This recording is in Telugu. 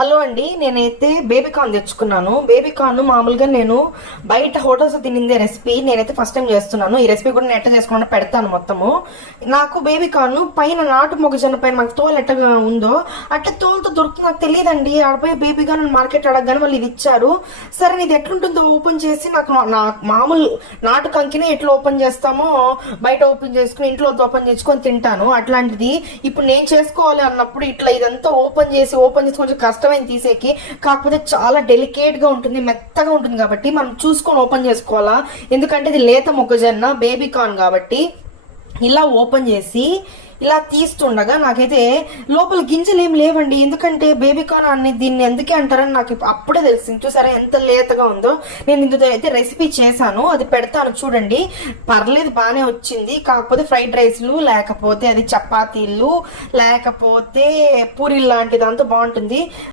హలో అండి, నేనైతే బేబీ కార్న్ తెచ్చుకున్నాను. బేబీ కార్న్ మామూలుగా నేను బయట హోటల్స్ తినిందే రెసిపీ నేనైతే ఫస్ట్ టైం చేస్తున్నాను. ఈ రెసిపీ కూడా నేను ఎట్లా చేసుకున్నా పెడతాను మొత్తము. నాకు బేబీ కార్న్ పైన నాటు మొగజొన్న పైన మాకు తోలు ఎట్టగా ఉందో అట్లా తోలుతో దొరుకుతుంది. నాకు తెలియదండి. ఆడపోయి బేబీ కార్న్ మార్కెట్ అడగగానే వాళ్ళు ఇది ఇచ్చారు. సరే ఇది ఎట్లుంటుందో ఓపెన్ చేసి నాకు మామూలు నాటు కంకినే ఎట్లా ఓపెన్ చేస్తామో బయట ఓపెన్ చేసుకుని ఇంట్లో ఓపెన్ చేసుకొని తింటాను. అట్లాంటిది ఇప్పుడు నేను చేసుకోవాలి అన్నప్పుడు ఇట్లా ఇదంతా ఓపెన్ చేసి కొంచెం కష్టమైన తీసేకి, కాకపోతే చాలా డెలికేట్ గా ఉంటుంది, మెత్తగా ఉంటుంది కాబట్టి మనం చూసుకొని ఓపెన్ చేసుకోవాలా. ఎందుకంటే ఇది లేత మొక్కజొన్న బేబీ కార్న్ కాబట్టి ఇలా ఓపెన్ చేసి ఇలా తీస్తుండగా నాకైతే లోపల గింజలు ఏం లేవండి. ఎందుకంటే బేబీ కార్న్ అని దీన్ని ఎందుకే అంటారని నాకు అప్పుడే తెలిసింది. చూసారా ఎంత లేతగా ఉందో. నేను ఇందులో అయితే రెసిపీ చేశాను, అది పెడతాను చూడండి. పర్లేదు, బాగానే వచ్చింది. కాకపోతే ఫ్రైడ్ రైస్లు లేకపోతే అది చపాతీలు లేకపోతే పూరీలు లాంటి దాంతో బాగుంటుంది.